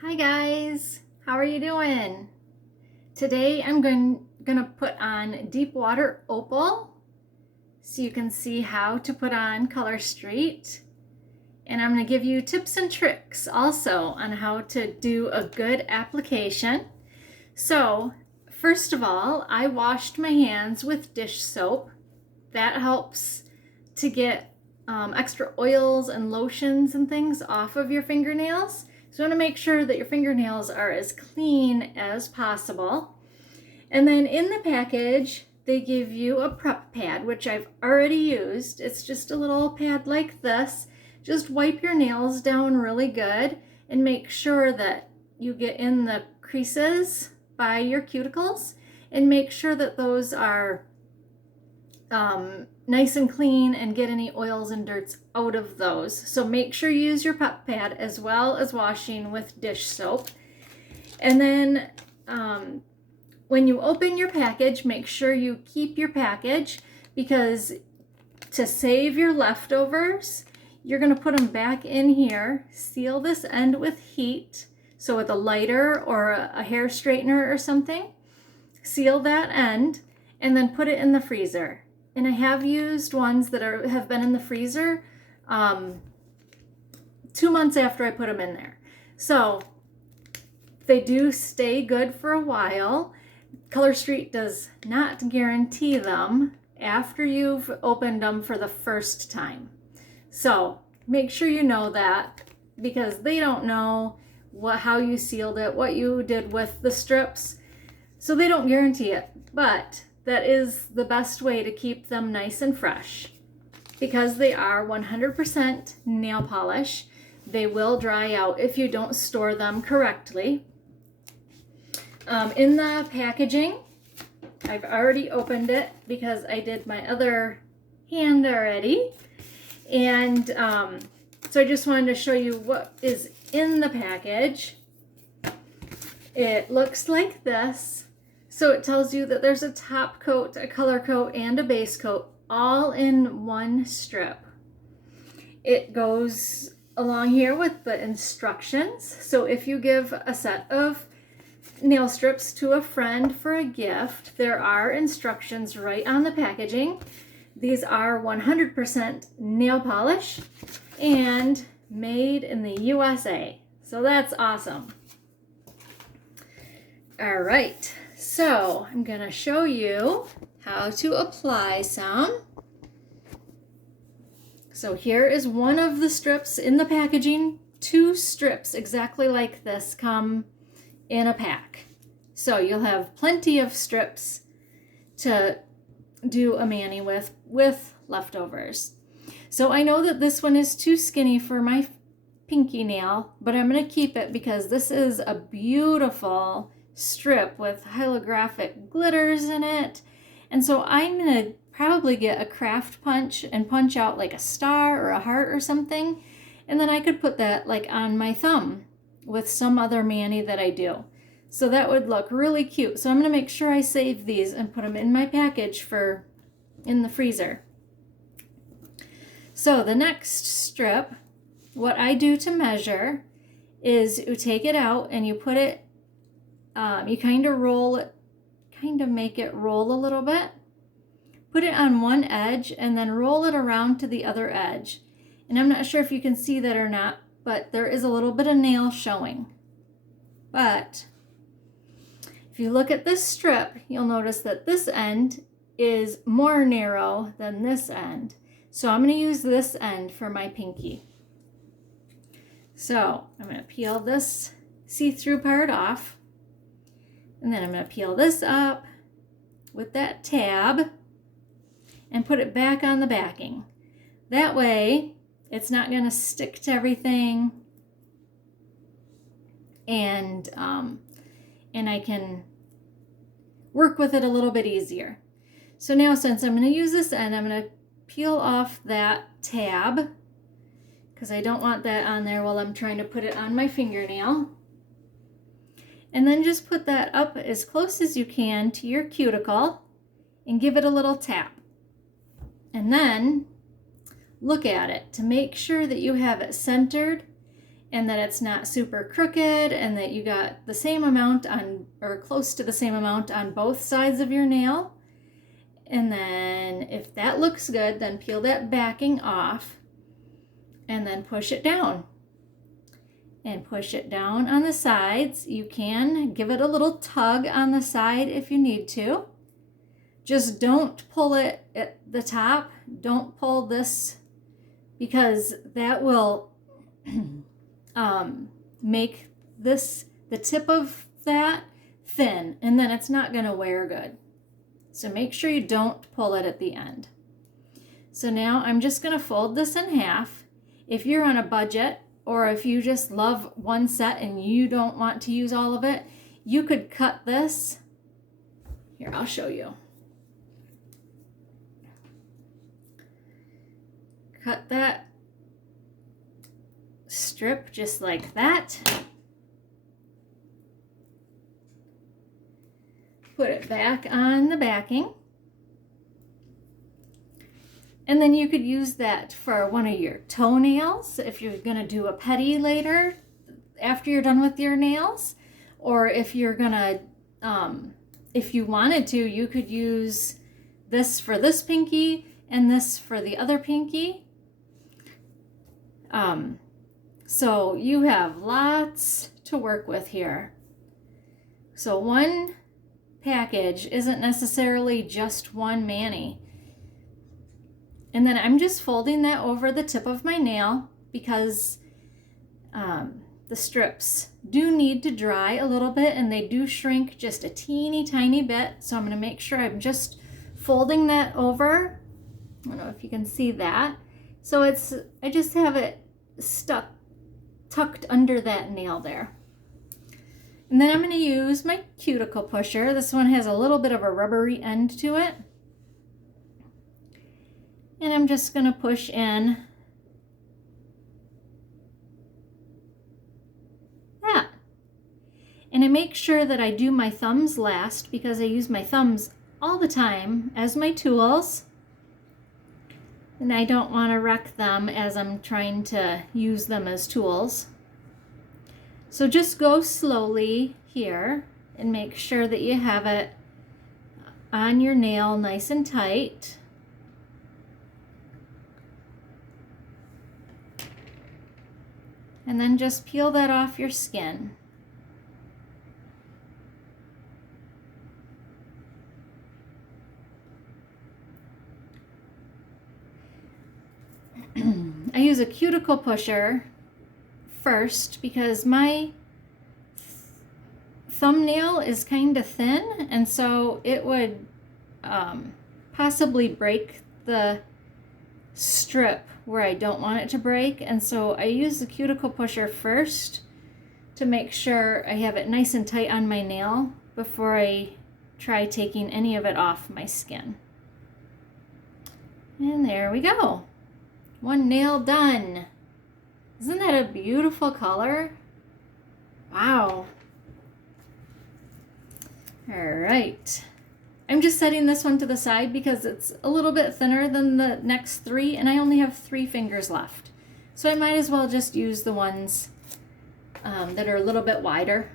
Hi guys, how are you doing? Today I'm gonna put on Deepwater Opal so you can see how to put on Color Street. And I'm gonna give you tips and tricks also on how to do a good application. So first of all, I washed my hands with dish soap. That helps to get extra oils and lotions and things off of your fingernails. So you want to make sure that your fingernails are as clean as possible. And then in the package, they give you a prep pad, which I've already used. It's just a little pad like this. Just wipe your nails down really good and make sure that you get in the creases by your cuticles and make sure that those are nice and clean and get any oils and dirts out of those. So make sure you use your prep pad as well as washing with dish soap. And then when you open your package, make sure you keep your package, because to save your leftovers, you're going to put them back in here, seal this end with heat, so with a lighter or a hair straightener or something, seal that end, and then put it in the freezer. And I have used ones that have been in the freezer 2 months after I put them in there. So they do stay good for a while. Color Street does not guarantee them after you've opened them for the first time. So make sure you know that, because they don't know how you sealed it, what you did with the strips. So they don't guarantee it, but that is the best way to keep them nice and fresh. Because they are 100% nail polish, they will dry out if you don't store them correctly. In the packaging, I've already opened it because I did my other hand already. And so I just wanted to show you what is in the package. It looks like this. So it tells you that there's a top coat, a color coat, and a base coat all in one strip. It goes along here with the instructions. So if you give a set of nail strips to a friend for a gift, there are instructions right on the packaging. These are 100% nail polish and made in the USA. So that's awesome. All right. So I'm going to show you how to apply some. So here is one of the strips in the packaging. 2 strips exactly like this come in a pack. So you'll have plenty of strips to do a mani with leftovers. So I know that this one is too skinny for my pinky nail, but I'm going to keep it because this is a beautiful strip with holographic glitters in it. And so I'm going to probably get a craft punch and punch out like a star or a heart or something. And then I could put that like on my thumb with some other mani that I do. So that would look really cute. So I'm going to make sure I save these and put them in my package for in the freezer. So the next strip, what I do to measure is you take it out and you put it, you kind of roll it, kind of make it roll a little bit. Put it on one edge and then roll it around to the other edge. And I'm not sure if you can see that or not, but there is a little bit of nail showing. But if you look at this strip, you'll notice that this end is more narrow than this end. So I'm going to use this end for my pinky. So I'm going to peel this see-through part off. And then I'm going to peel this up with that tab and put it back on the backing. That way it's not going to stick to everything, and I can work with it a little bit easier. So now, since I'm going to use this end, I'm going to peel off that tab because I don't want that on there while I'm trying to put it on my fingernail. And then just put that up as close as you can to your cuticle and give it a little tap. And then look at it to make sure that you have it centered and that it's not super crooked, and that you got the same amount on, or close to the same amount on both sides of your nail. And then if that looks good, then peel that backing off and then push it down. And push it down on the sides. You can give it a little tug on the side if you need to. Just don't pull it at the top. Don't pull this, because that will make this, the tip of that, thin, and then it's not going to wear good. So make sure you don't pull it at the end. So now I'm just going to fold this in half. If you're on a budget, or if you just love one set and you don't want to use all of it, you could cut this. Here, I'll show you. Cut that strip just like that. Put it back on the backing. And then you could use that for one of your toenails if you're going to do a pedi later after you're done with your nails. Or if you're going to, if you wanted to, you could use this for this pinky and this for the other pinky. So you have lots to work with here. So one package isn't necessarily just one mani. And then I'm just folding that over the tip of my nail because the strips do need to dry a little bit, and they do shrink just a teeny tiny bit. So I'm going to make sure I'm just folding that over. I don't know if you can see that. So I just have it tucked under that nail there. And then I'm going to use my cuticle pusher. This one has a little bit of a rubbery end to it. And I'm just going to push in that. And I make sure that I do my thumbs last because I use my thumbs all the time as my tools. And I don't want to wreck them as I'm trying to use them as tools. So just go slowly here and make sure that you have it on your nail nice and tight. And then just peel that off your skin. I use a cuticle pusher first because my thumbnail is kind of thin, and so it would possibly break the strip where I don't want it to break. And so I use the cuticle pusher first to make sure I have it nice and tight on my nail before I try taking any of it off my skin. And there we go. One nail done. Isn't that a beautiful color? Wow. All right. I'm just setting this one to the side because it's a little bit thinner than the next three, and I only have 3 fingers left. So I might as well just use the ones that are a little bit wider.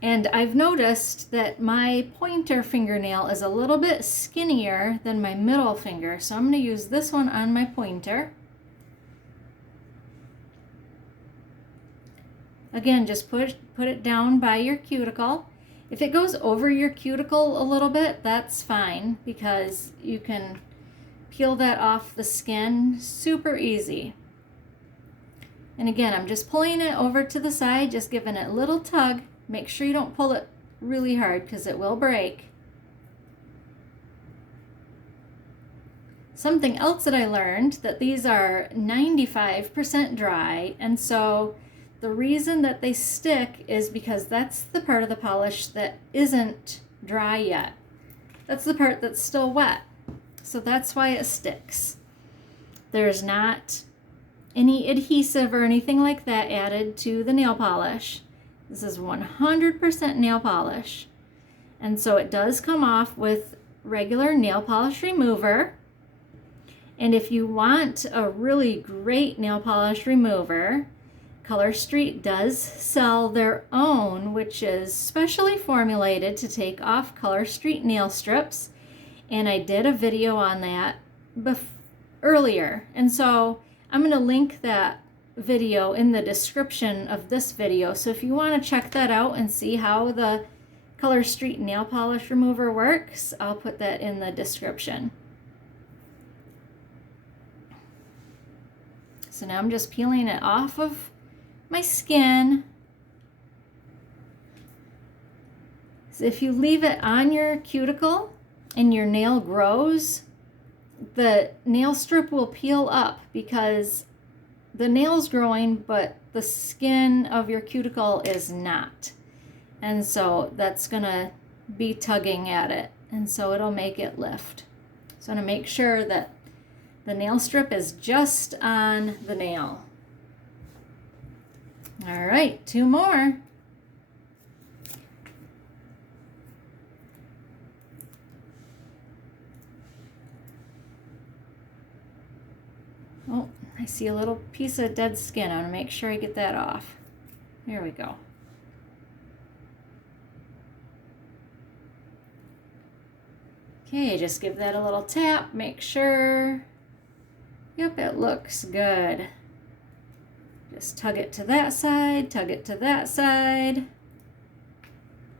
And I've noticed that my pointer fingernail is a little bit skinnier than my middle finger, so I'm going to use this one on my pointer. Again, just put it down by your cuticle. If it goes over your cuticle a little bit, that's fine because you can peel that off the skin super easy. And again, I'm just pulling it over to the side, just giving it a little tug. Make sure you don't pull it really hard because it will break. Something else that I learned, that these are 95% dry, and so the reason that they stick is because that's the part of the polish that isn't dry yet. That's the part that's still wet. So that's why it sticks. There's not any adhesive or anything like that added to the nail polish. This is 100% nail polish. And so it does come off with regular nail polish remover. And if you want a really great nail polish remover, Color Street does sell their own, which is specially formulated to take off Color Street nail strips. And I did a video on that earlier. And so I'm going to link that video in the description of this video. So if you want to check that out and see how the Color Street nail polish remover works, I'll put that in the description. So now I'm just peeling it off of my skin. So if you leave it on your cuticle and your nail grows, the nail strip will peel up because the nail's growing, but the skin of your cuticle is not. And so that's gonna be tugging at it, and so it'll make it lift. So I'm gonna make sure that the nail strip is just on the nail. All right, 2 more. Oh, I see a little piece of dead skin. I'm gonna make sure I get that off. There we go. Okay, just give that a little tap, make sure. Yep, it looks good. Just tug it to that side, tug it to that side.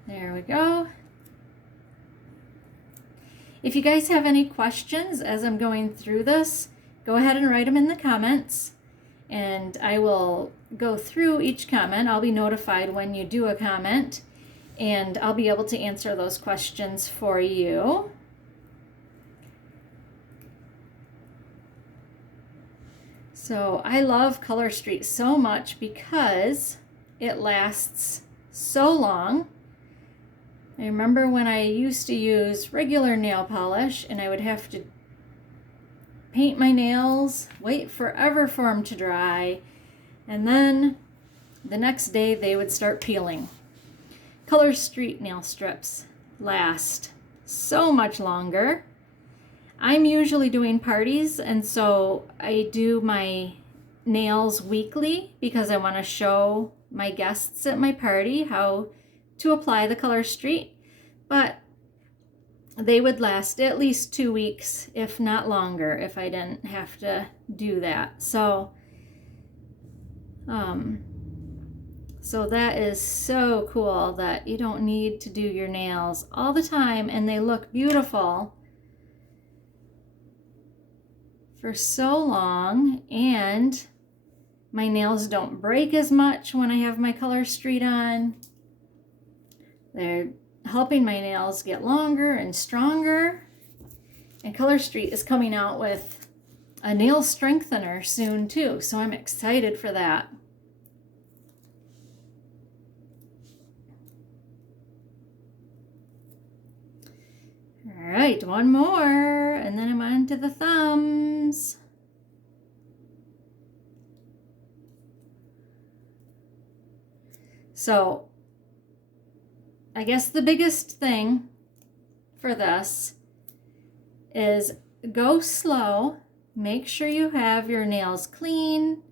There we go. If you guys have any questions as I'm going through this, go ahead and write them in the comments, and I will go through each comment. I'll be notified when you do a comment, and I'll be able to answer those questions for you. So I love Color Street so much because it lasts so long. I remember when I used to use regular nail polish and I would have to paint my nails, wait forever for them to dry, and then the next day they would start peeling. Color Street nail strips last so much longer. I'm usually doing parties, and so I do my nails weekly because I want to show my guests at my party how to apply the Color Street, but they would last at least 2 weeks, if not longer, if I didn't have to do that. So that is so cool that you don't need to do your nails all the time, and they look beautiful for so long, and my nails don't break as much when I have my Color Street on. They're helping my nails get longer and stronger. And Color Street is coming out with a nail strengthener soon too, so I'm excited for that. All right, 1 more, and then I'm on to the thumbs. So I guess the biggest thing for this is go slow. Make sure you have your nails clean.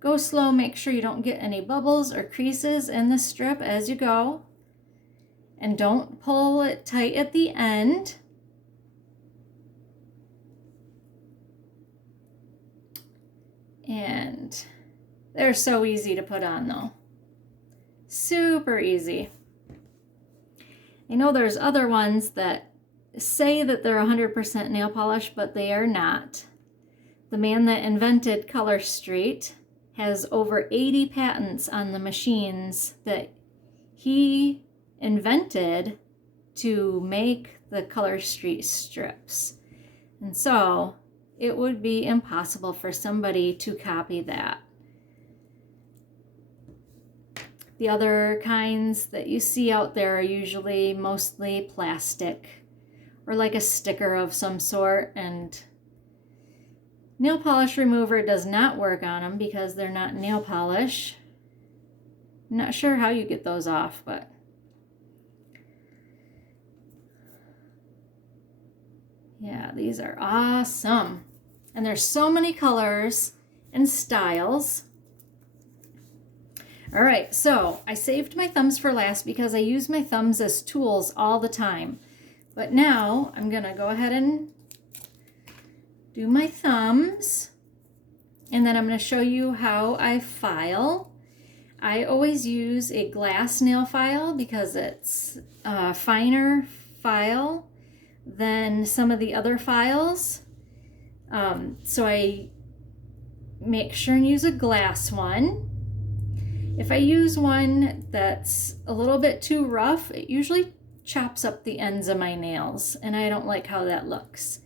Go slow, make sure you don't get any bubbles or creases in the strip as you go. And don't pull it tight at the end. And they're so easy to put on though. Super easy. I know there's other ones that say that they're 100% nail polish, but they are not. The man that invented Color Street has over 80 patents on the machines that he invented to make the Color Street strips. And so it would be impossible for somebody to copy that. The other kinds that you see out there are usually mostly plastic or like a sticker of some sort, and nail polish remover does not work on them because they're not nail polish. I'm not sure how you get those off, but yeah, these are awesome. And there's so many colors and styles. All right, so I saved my thumbs for last because I use my thumbs as tools all the time. But now I'm gonna go ahead and do my thumbs, and then I'm gonna show you how I file. I always use a glass nail file because it's a finer file than some of the other files. So I make sure and use a glass one. If I use one that's a little bit too rough, it usually chops up the ends of my nails, and I don't like how that looks.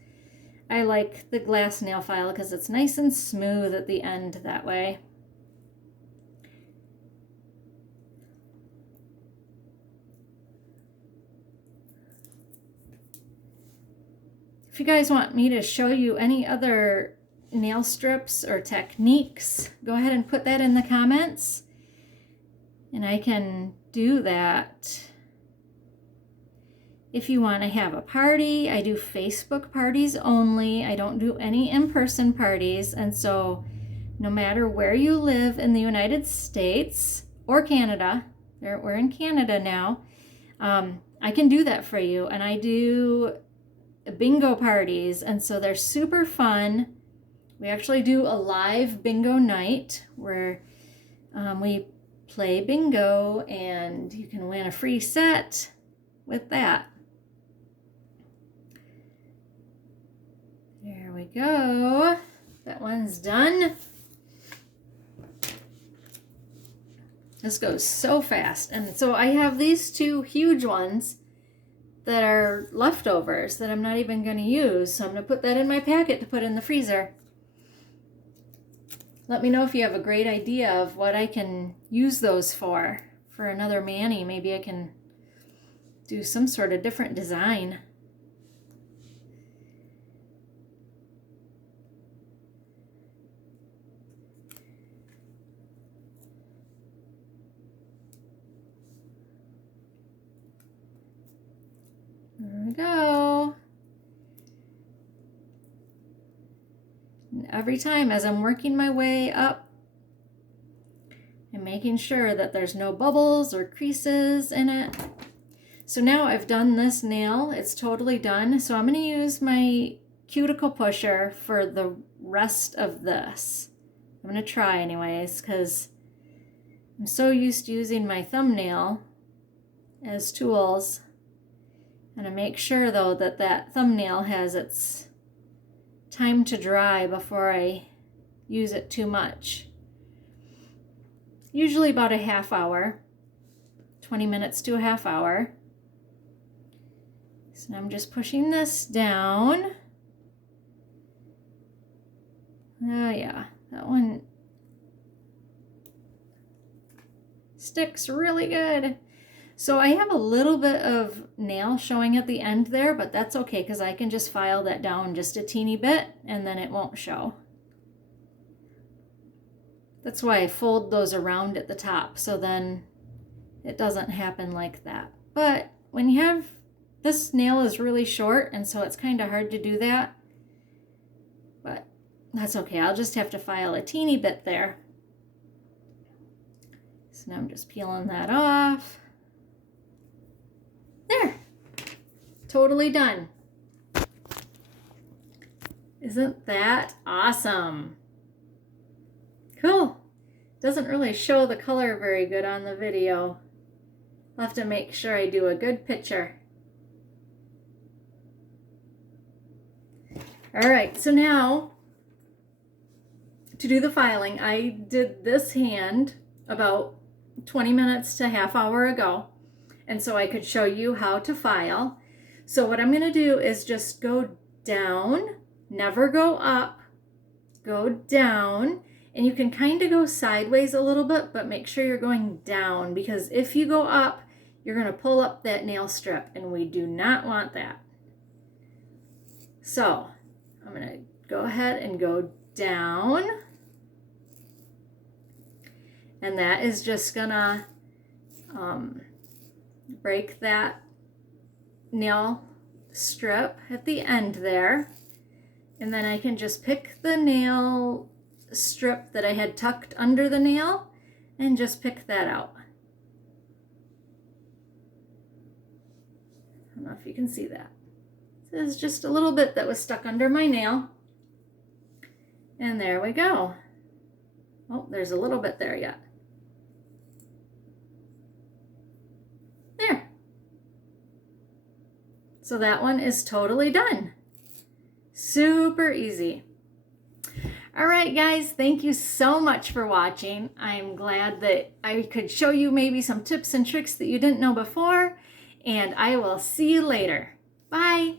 I like the glass nail file because it's nice and smooth at the end that way. If you guys want me to show you any other nail strips or techniques, go ahead and put that in the comments, and I can do that. If you want to have a party, I do Facebook parties only. I don't do any in-person parties, and so no matter where you live in the United States or Canada, we're in Canada now, I can do that for you. And I do bingo parties, and so they're super fun. We actually do a live bingo night where we play bingo, and you can win a free set with that. There we go. That one's done. This goes so fast. And so I have these two huge ones that are leftovers that I'm not even going to use. So I'm going to put that in my packet to put in the freezer. Let me know if you have a great idea of what I can use those for another mani. Maybe I can do some sort of different design. There we go. And every time as I'm working my way up, I'm making sure that there's no bubbles or creases in it. So now I've done this nail, it's totally done. So I'm going to use my cuticle pusher for the rest of this. I'm going to try anyways because I'm so used to using my thumbnail as tools. And I make sure though that that thumbnail has its time to dry before I use it too much. Usually about a half hour, 20 minutes to a half hour. So now I'm just pushing this down. Oh yeah, that one sticks really good. So I have a little bit of nail showing at the end there, but that's okay because I can just file that down just a teeny bit and then it won't show. That's why I fold those around at the top, so then it doesn't happen like that. But when you have, this nail is really short, and so it's kind of hard to do that. But that's okay, I'll just have to file a teeny bit there. So now I'm just peeling that off. There, totally done. Isn't that awesome? Cool. Doesn't really show the color very good on the video. I'll have to make sure I do a good picture. All right, so now to do the filing, I did this hand about 20 minutes to half hour ago. And so I could show you how to file. So what I'm going to do is just go down, never go up, go down, and you can kind of go sideways a little bit, but make sure you're going down, because if you go up, you're going to pull up that nail strip, and we do not want that. So I'm going to go ahead and go down, and that is just going to break that nail strip at the end there. And then I can just pick the nail strip that I had tucked under the nail and just pick that out. I don't know if you can see that. There's just a little bit that was stuck under my nail. And there we go. Oh, there's a little bit there yet. There. So that one is totally done. Super easy. All right, guys, thank you so much for watching. I'm glad that I could show you maybe some tips and tricks that you didn't know before, and I will see you later. Bye.